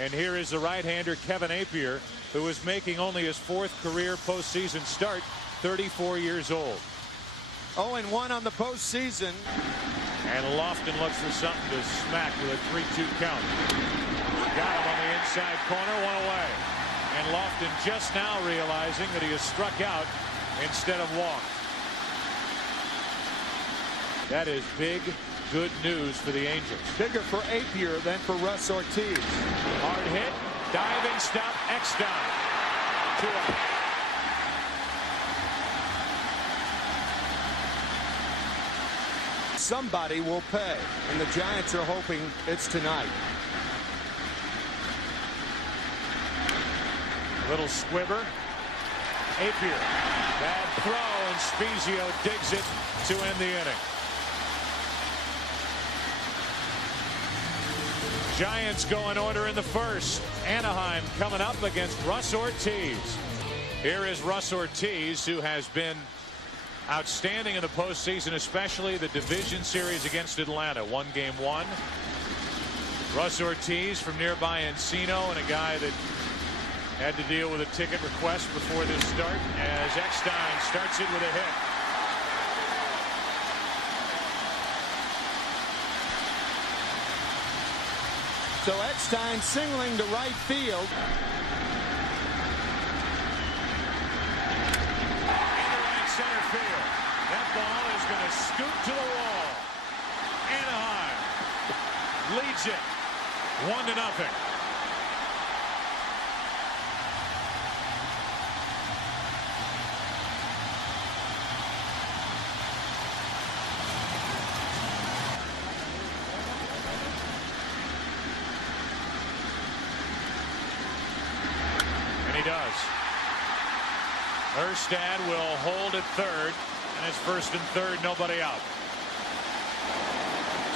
And here is the right-hander Kevin Appier, who is making only his 4th career postseason start, 34 years old. 0-1 on the postseason. And Lofton looks for something to smack with a 3-2 count. Got him on the inside corner, one away. And Lofton just now realizing that he has struck out instead of walked. That is big, good news for the Angels. Bigger for Appier than for Russ Ortiz. Hard hit, diving stop, X-down. 2 out. Somebody will pay, and the Giants are hoping it's tonight. Little squibber. Appier. Bad throw, and Spezio digs it to end the inning. Giants go in order in the first. Anaheim coming up against Russ Ortiz. Here is Russ Ortiz, who has been outstanding in the postseason, especially the division series against Atlanta. Game 1. Russ Ortiz from nearby Encino, and a guy that had to deal with a ticket request before this start as Eckstein starts it with a hit. So Eckstein singling to right field. Into right center field. That ball is going to scoot to the wall. Anaheim leads it 1-0. He does. Erstad will hold at third, and it's 1st and 3rd, nobody out.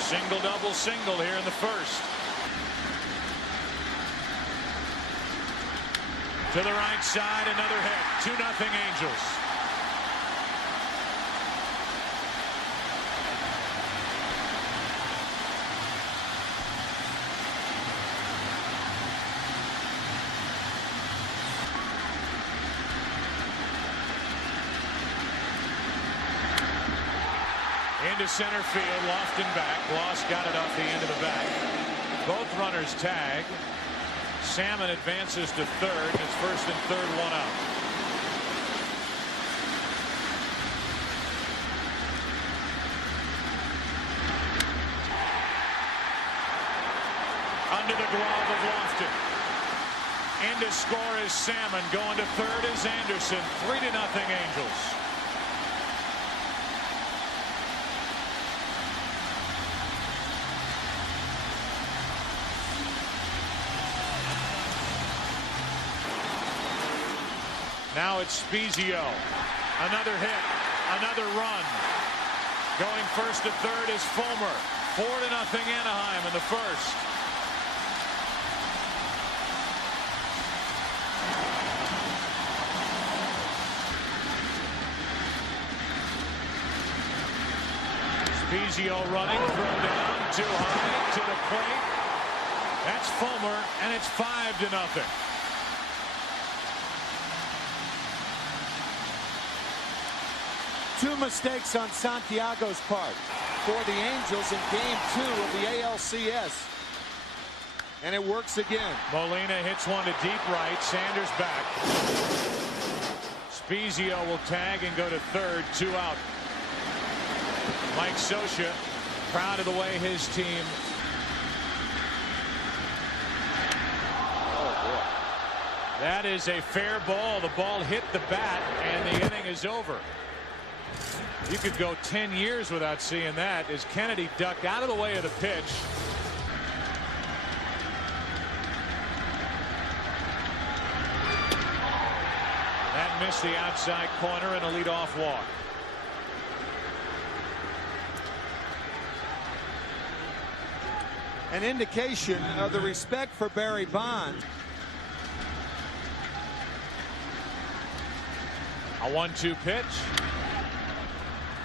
Single, double, single here in the first. To the right side, another hit. 2-0 Angels. Into center field, Lofton back. Bloss got it off the end of the bat. Both runners tag. Salmon advances to third. It's 1st and 3rd, 1 out. Under the glove of Lofton. In to score is Salmon. Going to third is Anderson. 3-0 Angels. Now it's Spezio. Another hit. Another run. Going 1st to 3rd is Fulmer. 4-0 Anaheim in the first. Spezio running. Throw down. Too high. To the plate. That's Fulmer, and it's 5-0. Two mistakes on Santiago's part for the Angels in Game 2 of the ALCS. And it works again. Molina hits one to deep right. Sanders back. Spezio will tag and go to third. 2 out. Mike Scioscia proud of the way his team. Oh boy. That is a fair ball. The ball hit the bat and the inning is over. You could go 10 years without seeing that as Kennedy ducked out of the way of the pitch. That missed the outside corner and a leadoff walk. An indication of the respect for Barry Bonds. A 1-2 pitch.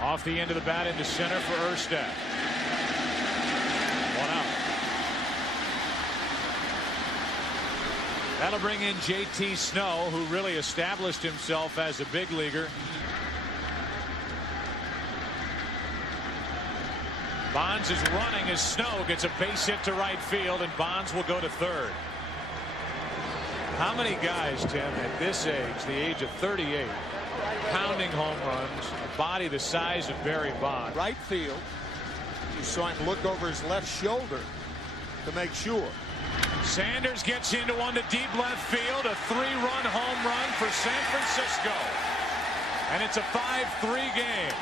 Off the end of the bat into center for Erstad. 1 out. That'll bring in JT Snow, who really established himself as a big leaguer. Bonds is running as Snow gets a base hit to right field, and Bonds will go to third. How many guys, Tim, at this age, the age of 38, pounding home runs, a body the size of Barry Bonds? Right field. You saw him look over his left shoulder to make sure. Sanders gets into one to deep left field. A 3-run home run for San Francisco. And it's a 5-3 game.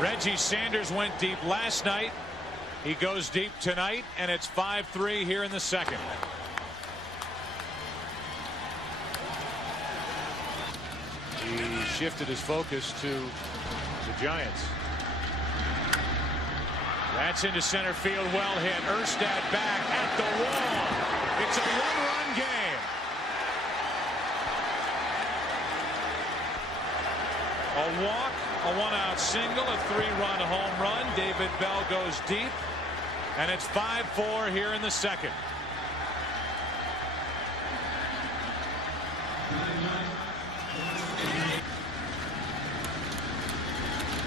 Reggie Sanders went deep last night. He goes deep tonight, and it's 5-3 here in the second. He shifted his focus to the Giants. That's into center field, well hit. Erstad back at the wall. It's a 1-run game. A walk, a 1-out single, a 3-run home run. David Bell goes deep, and it's 5-4 here in the second.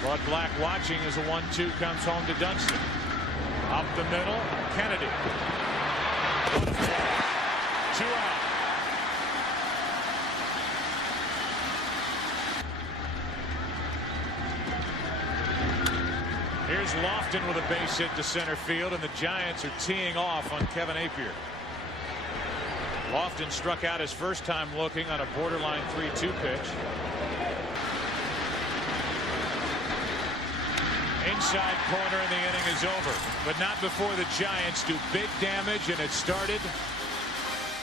Bud Black watching as a 1-2 comes home to Dunston. Up the middle, Kennedy. 2 out. Here's Lofton with a base hit to center field, and the Giants are teeing off on Kevin Appier. Lofton struck out his first time looking on a borderline 3-2 pitch. Inside corner, and the inning is over. But not before the Giants do big damage, and it started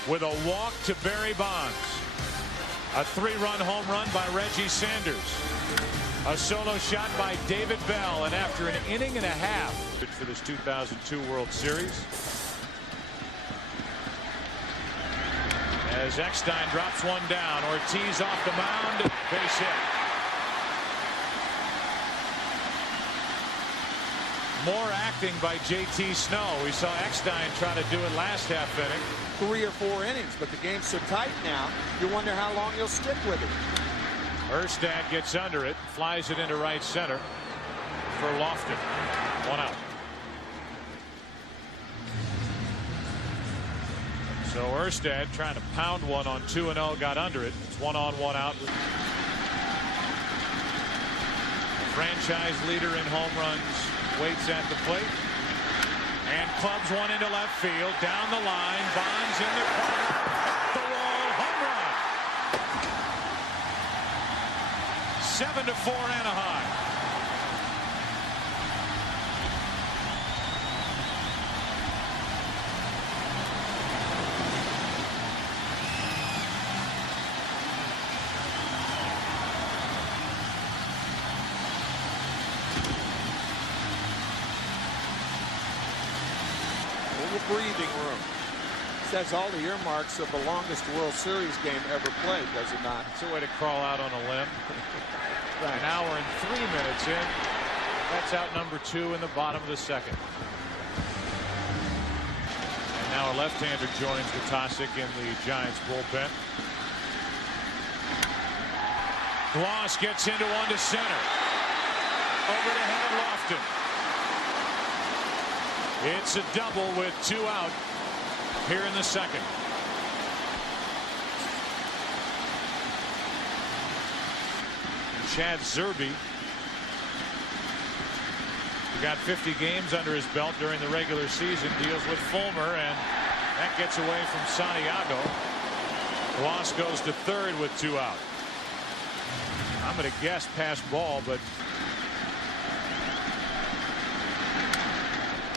with a walk to Barry Bonds. A 3-run home run by Reggie Sanders. A solo shot by David Bell, and after an inning and a half for this 2002 World Series. As Eckstein drops one down, Ortiz off the mound, base hit. More acting by JT Snow. We saw Eckstein try to do it last half inning. 3 or 4 innings, but the game's so tight now, you wonder how long he'll stick with it. Erstad gets under it, flies it into right center for Lofton. 1 out. So Erstad trying to pound one on 2-0, got under it. It's 1 on, 1 out. The franchise leader in home runs waits at the plate and clubs one into left field. Down the line, Bonds in the corner, the wall, home run. 7-4 Anaheim. Breathing room. Says all the earmarks of the longest World Series game ever played, does it not? It's a way to crawl out on a limb. An hour and 3 minutes in. That's out number 2 in the bottom of the second. And now a left-hander joins Gotasic in the Giants bullpen. Gloss gets into one to center. Over the head of Lofton. It's a double with 2 out here in the second. Chad Zerbe, who got 50 games under his belt during the regular season, deals with Fulmer, and that gets away from Santiago. Gloss goes to third with 2 out. I'm going to guess pass ball, but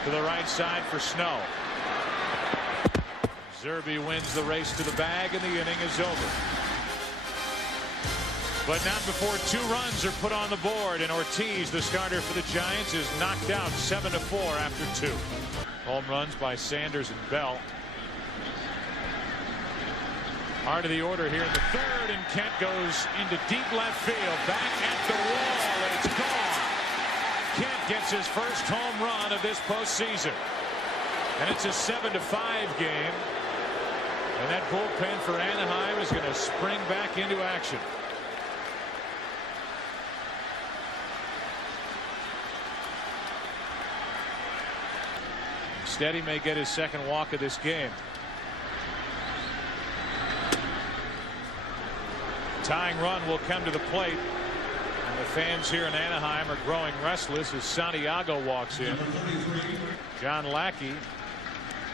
to the right side for Snow. Zerbe wins the race to the bag, and the inning is over. But not before 2 runs are put on the board, and Ortiz, the starter for the Giants, is knocked out 7-4 after 2. Home runs by Sanders and Bell. Heart of the order here in the third, and Kent goes into deep left field. Back at the wall. hits his first home run of this postseason. And it's a 7-5 game. And that bullpen for Anaheim is going to spring back into action. Instead, he may get his second walk of this game. Tying run will come to the plate. And the fans here in Anaheim are growing restless as Santiago walks in. John Lackey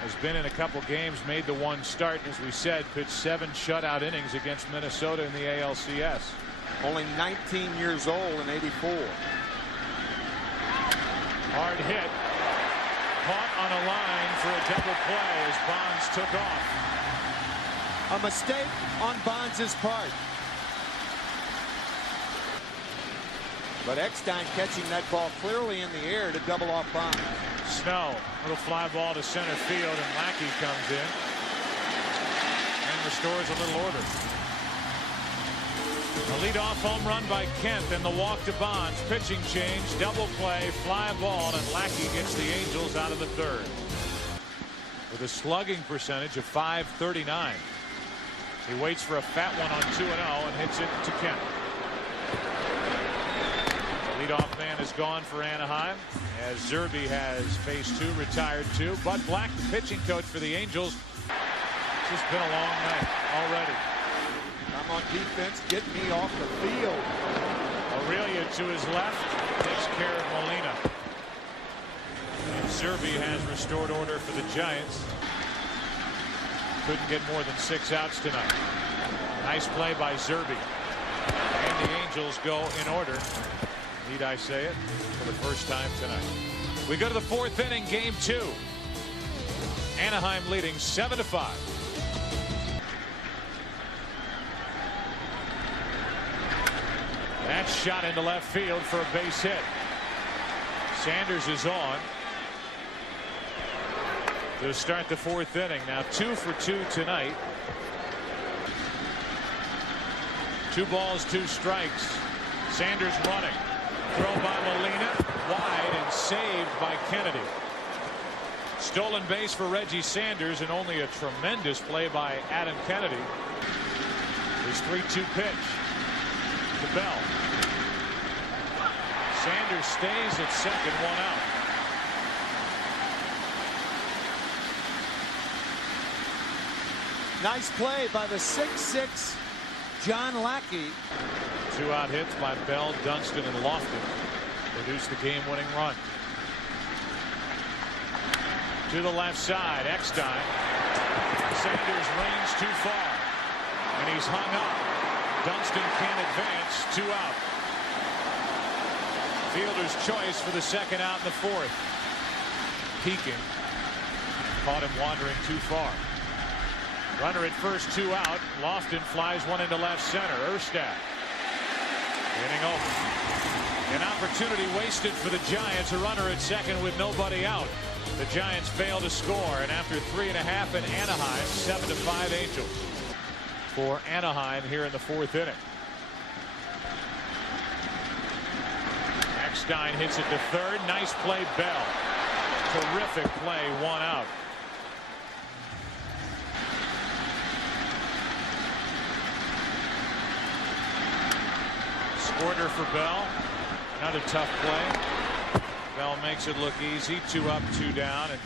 has been in a couple games, made the one start, as we said, pitched 7 shutout innings against Minnesota in the ALCS. Only 19 years old in '84. Hard hit. Caught on a line for a double play as Bonds took off. A mistake on Bonds' part. But Eckstein catching that ball clearly in the air to double off Bonds. Snow, little fly ball to center field, and Lackey comes in and restores a little order. A leadoff home run by Kent and the walk to Bonds. Pitching change, double play, fly ball, and Lackey gets the Angels out of the third with a slugging percentage of .539. He waits for a fat one on 2-0 and hits it to Kent. Leadoff man is gone for Anaheim as Zerbe has phase 2, retired 2. Bud Black, the pitching coach for the Angels. It's just been a long night already. I'm on defense. Get me off the field. Aurelia to his left takes care of Molina. And Zerbe has restored order for the Giants. Couldn't get more than 6 outs tonight. Nice play by Zerbe. And the Angels go in order. Need I say it? For the first time tonight. We go to the 4th inning, game 2. Anaheim leading 7-5. That shot into left field for a base hit. Sanders is on to start the 4th inning. Now 2 for 2 tonight. 2 balls, 2 strikes. Sanders running. Throw by Molina, wide and saved by Kennedy. Stolen base for Reggie Sanders, and only a tremendous play by Adam Kennedy. His 3-2 pitch to Bell. Sanders stays at second, 1 out. Nice play by the 6'6" John Lackey. 2-out hits by Bell, Dunston, and Lofton produced the game-winning run. To the left side, Eckstein. Sanders range too far, and he's hung up. Dunston can't advance. 2 out. Fielder's choice for the 2nd out in the 4th. Peeking. Caught him wandering too far. Runner at first, 2 out. Lofton flies one into left center. Erstad. Inning over. An opportunity wasted for the Giants. A runner at second with nobody out. The Giants fail to score, and after 3.5 in Anaheim, 7-5 Angels. For Anaheim here in the 4th inning. Eckstein hits it to third. Nice play, Bell. Terrific play, 1 out. Order for Bell. Another tough play. Bell makes it look easy. 2 up, 2 down. And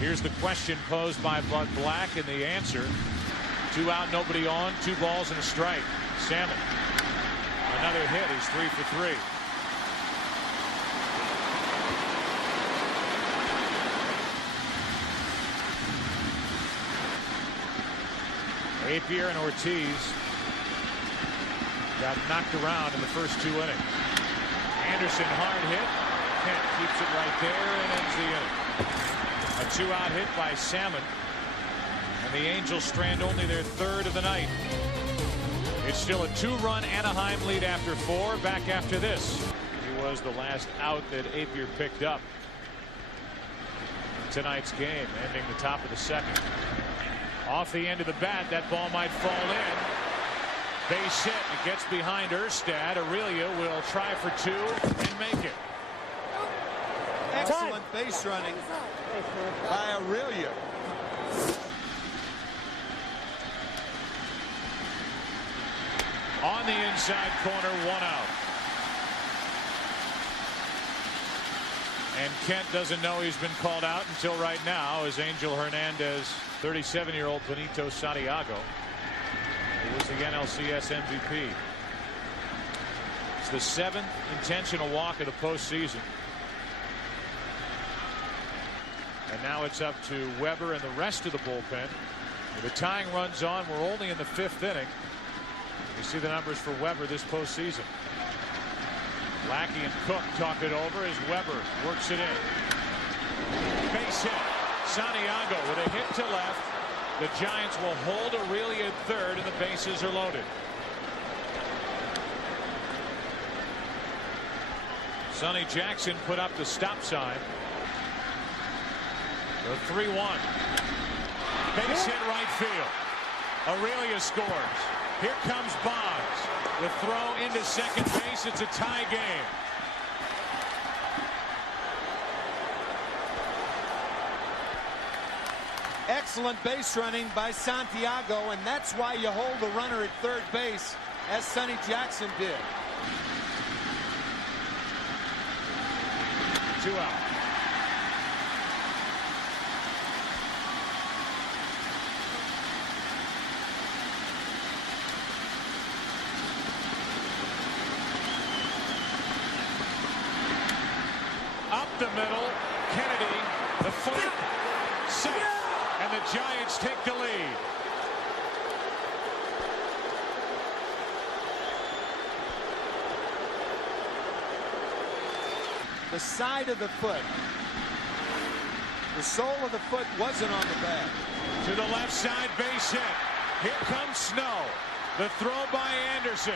here's the question posed by Bud Black, and the answer. 2 out, nobody on. 2 balls and a strike. Salmon. Another hit. He's 3 for 3. Appier and Ortiz got knocked around in the first 2 innings. Anderson, hard hit. Kent keeps it right there and ends the inning. A 2-out hit by Salmon. And the Angels strand only their 3rd of the night. It's still a 2-run Anaheim lead after 4. Back after this. He was the last out that Appier picked up in tonight's game, ending the top of the 2nd. Off the end of the bat, that ball might fall in. Base hit. It gets behind Erstad. Aurelia will try for 2 and make it. Excellent base running by Aurelia. On the inside corner, 1 out. And Kent doesn't know he's been called out until right now as Angel Hernandez, 37-year-old Benito Santiago, who was the NLCS MVP. It's the 7th intentional walk of the postseason. And now it's up to Weber and the rest of the bullpen. The tying runs on. We're only in the 5th inning. You see the numbers for Weber this postseason. Lackey and Cook talk it over as Weber works it in. Base hit. Santiago with a hit to left. The Giants will hold Aurelia at third and the bases are loaded. Sonny Jackson put up the stop sign. The 3-1. Base hit right field. Aurelia scores. Here comes Bonds. The throw into second base. It's a tie game. Excellent base running by Santiago, and that's why you hold the runner at third base, as Sonny Jackson did. 2 out. Up the middle, Kennedy, the foot, safe, and the Giants take the lead. The side of the foot. The sole of the foot wasn't on the bat. To the left side, base hit. Here comes Snow. The throw by Anderson.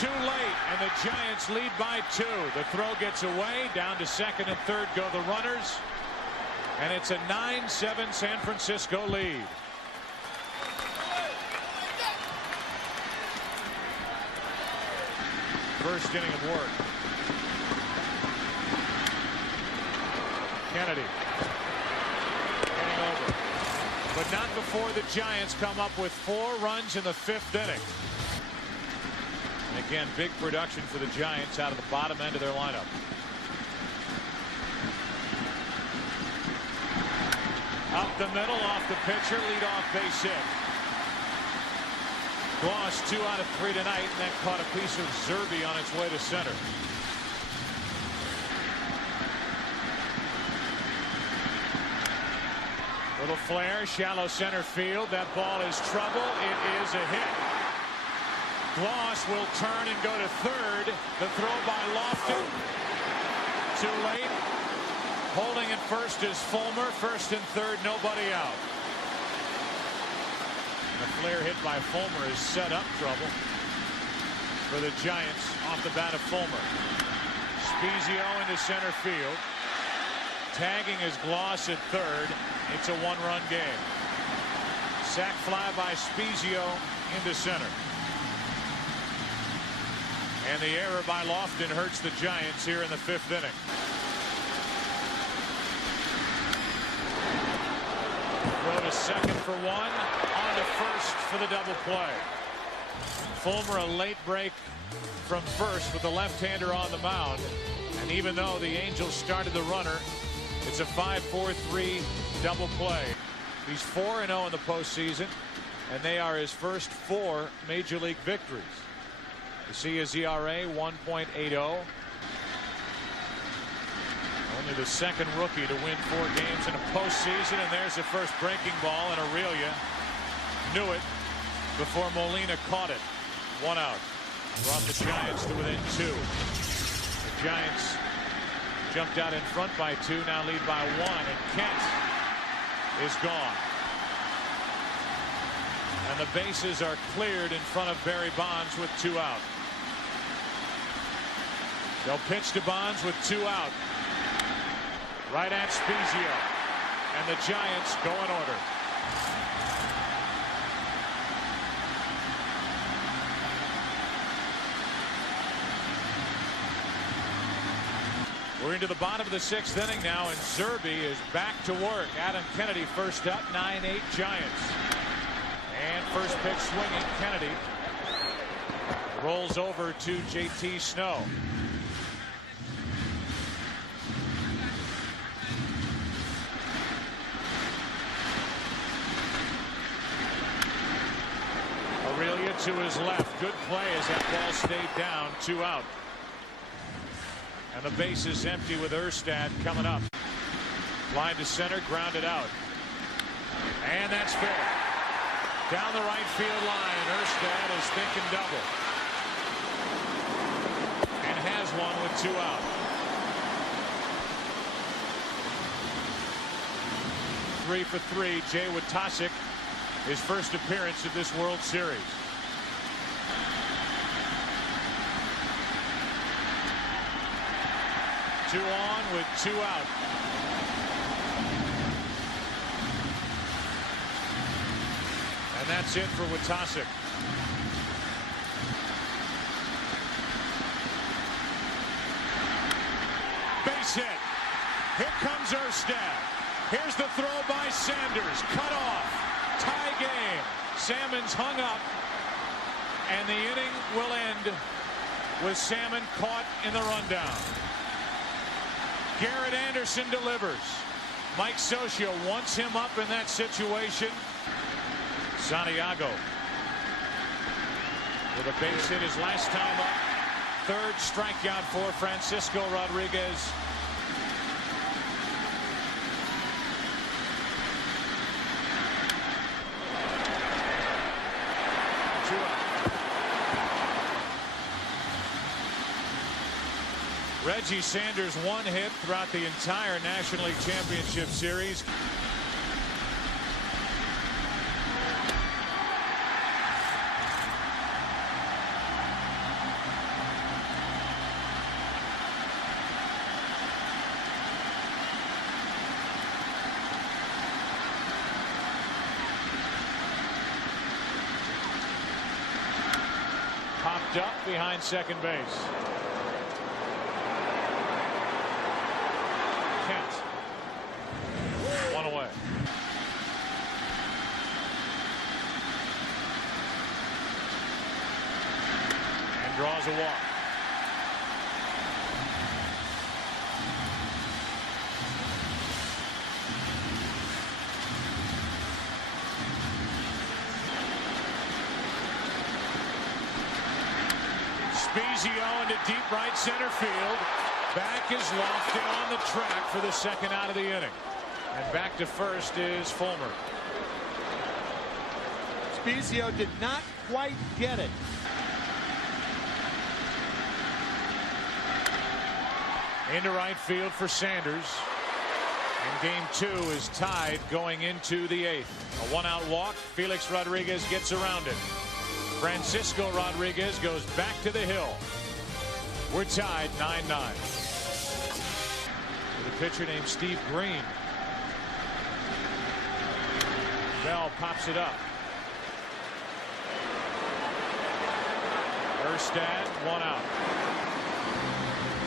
Too late, and the Giants lead by 2. The throw gets away. Down to second and third go the runners. And it's a 9-7 San Francisco lead. First inning of work. Kennedy getting over, but not before the Giants come up with 4 runs in the 5th inning. And again, big production for the Giants out of the bottom end of their lineup. Up the middle, off the pitcher, leadoff base hit. Gloss 2 out of 3 tonight, and that caught a piece of Zerbe on its way to center. Little flare, shallow center field. That ball is trouble. It is a hit. Gloss will turn and go to third. The throw by Lofton. Too late. Holding at first is Fulmer. First and third, nobody out. The flare hit by Fulmer has set up trouble for the Giants off the bat of Fulmer. Spezio into center field. Tagging is Gloss at third. It's a 1-run game. Sac fly by Spezio into center. And the error by Lofton hurts the Giants here in the 5th inning. Throw to second for 1. On to first for the double play. Fulmer a late break from first with the left-hander on the mound. And even though the Angels started the runner, it's a 5-4-3 double play. He's 4-0 in the postseason, and they are his first 4 major league victories. You see his ERA 1.80. Only the second rookie to win 4 games in a postseason, and there's the first breaking ball, and Aurelia knew it before Molina caught it. 1 out. Brought the Giants to within 2. The Giants jumped out in front by 2, now lead by 1, and Kent is gone. And the bases are cleared in front of Barry Bonds with 2 out. They'll pitch to Bonds with 2 out. Right at Spezio. And the Giants go in order. We're into the bottom of the 6th inning now, and Zerby is back to work. Adam Kennedy first up, 9-8 Giants. And first pitch swinging, Kennedy rolls over to JT Snow. Aurelia to his left. Good play as that ball stayed down. 2 out. And the base is empty with Erstad coming up. Line to center, grounded out. And that's fair. Down the right field line. Erstad is thinking double. And has one with 2 out. Three for 3. Jay Witasic, his first appearance of this World Series. Two on with 2 out. And that's it for Witasic. Base hit. Here comes Erstad. Here's the throw by Sanders. Cut off. Tie game. Salmon's hung up. And the inning will end with Salmon caught in the rundown. Garrett Anderson delivers. Mike Socio wants him up in that situation. Santiago with a base hit his last time up. 3rd strikeout for Francisco Rodriguez. Reggie Sanders 1 hit throughout the entire National League Championship Series. Popped up behind second base. Kent. 1 away. And draws a walk. Spezio into deep right center field. Back is lofted on the track for the 2nd out of the inning. And back to first is Fulmer. Spezio did not quite get it. Into right field for Sanders. And game 2 is tied going into the 8th. A 1-out walk. Felix Rodriguez gets around it. Francisco Rodriguez goes back to the hill. We're tied 9-9. With a pitcher named Steve Green. Bell pops it up. Erstad, 1 out.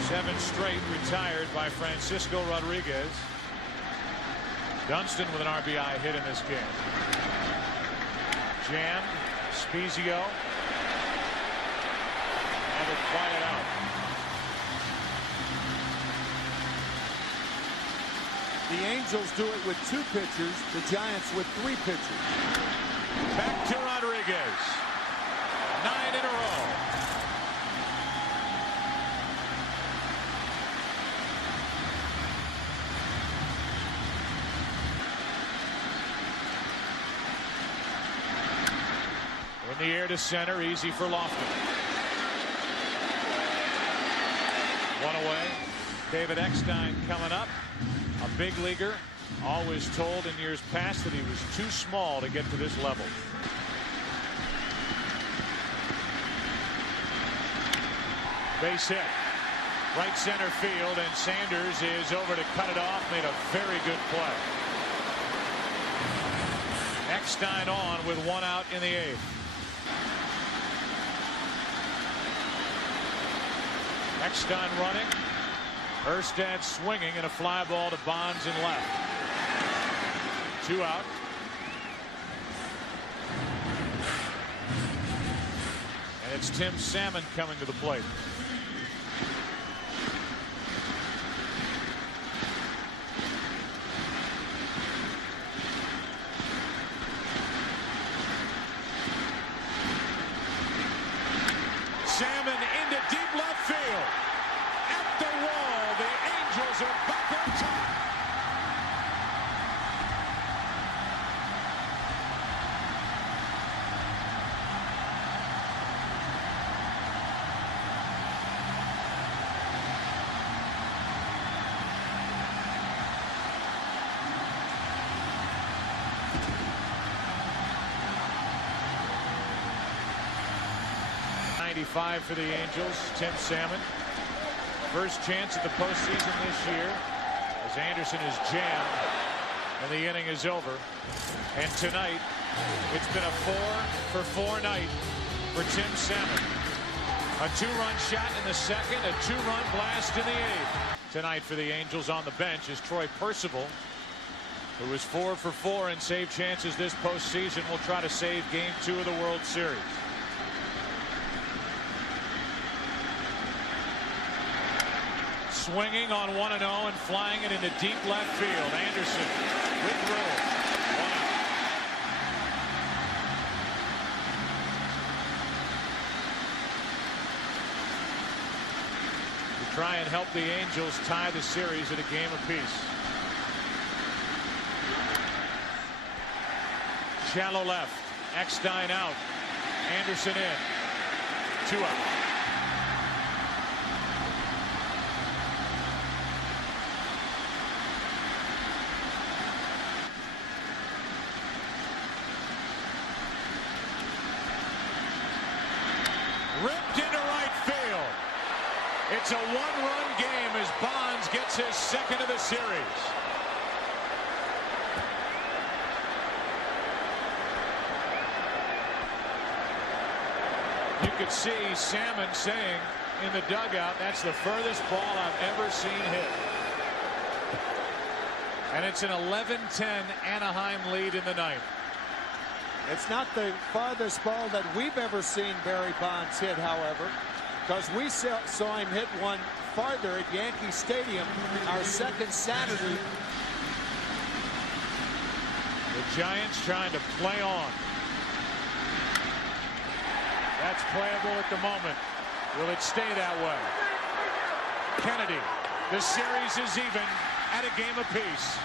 7 straight retired by Francisco Rodriguez. Dunston with an RBI hit in this game. Jammed. Spezio. And a quiet out. The Angels do it with 2 pitchers. The Giants with 3 pitchers. Back to Rodriguez. 9 in a row. In the air to center, easy for Lofton. 1 away. David Eckstein coming up. A big leaguer, always told in years past that he was too small to get to this level. Base hit. Right center field, and Sanders is over to cut it off. Made a very good play. Eckstein on with 1 out in the 8th. Eckstein running. Erstad swinging and a fly ball to Bonds in left. 2 out. And it's Tim Salmon coming to the plate. Salmon into deep left field. At the wall, the Angels are back on top. .95 for the Angels. Tim Salmon. First chance at the postseason this year as Anderson is jammed and the inning is over. And tonight it's been a 4-for-4 night for Tim Salmon. A 2-run shot in the second, a 2-run blast in the eighth. Tonight for the Angels on the bench is Troy Percival, who is 4-for-4 in save chances this postseason. Will try to save Game 2 of the World Series. Swinging on 1-0 and flying it into deep left field. Anderson with room. 1 out. To try and help the Angels tie the series at a game apiece. Shallow left. Eckstein out. Anderson in. 2 out. Ripped into right field. It's a 1-run game as Bonds gets his second of the series. You could see Salmon saying in the dugout, that's the furthest ball I've ever seen hit. And it's an 11-10 Anaheim lead in the ninth. It's not the farthest ball that we've ever seen Barry Bonds hit, however, because we saw him hit one farther at Yankee Stadium our second Saturday. The Giants trying to play on. That's playable at the moment. Will it stay that way? Kennedy. The series is even at a game apiece.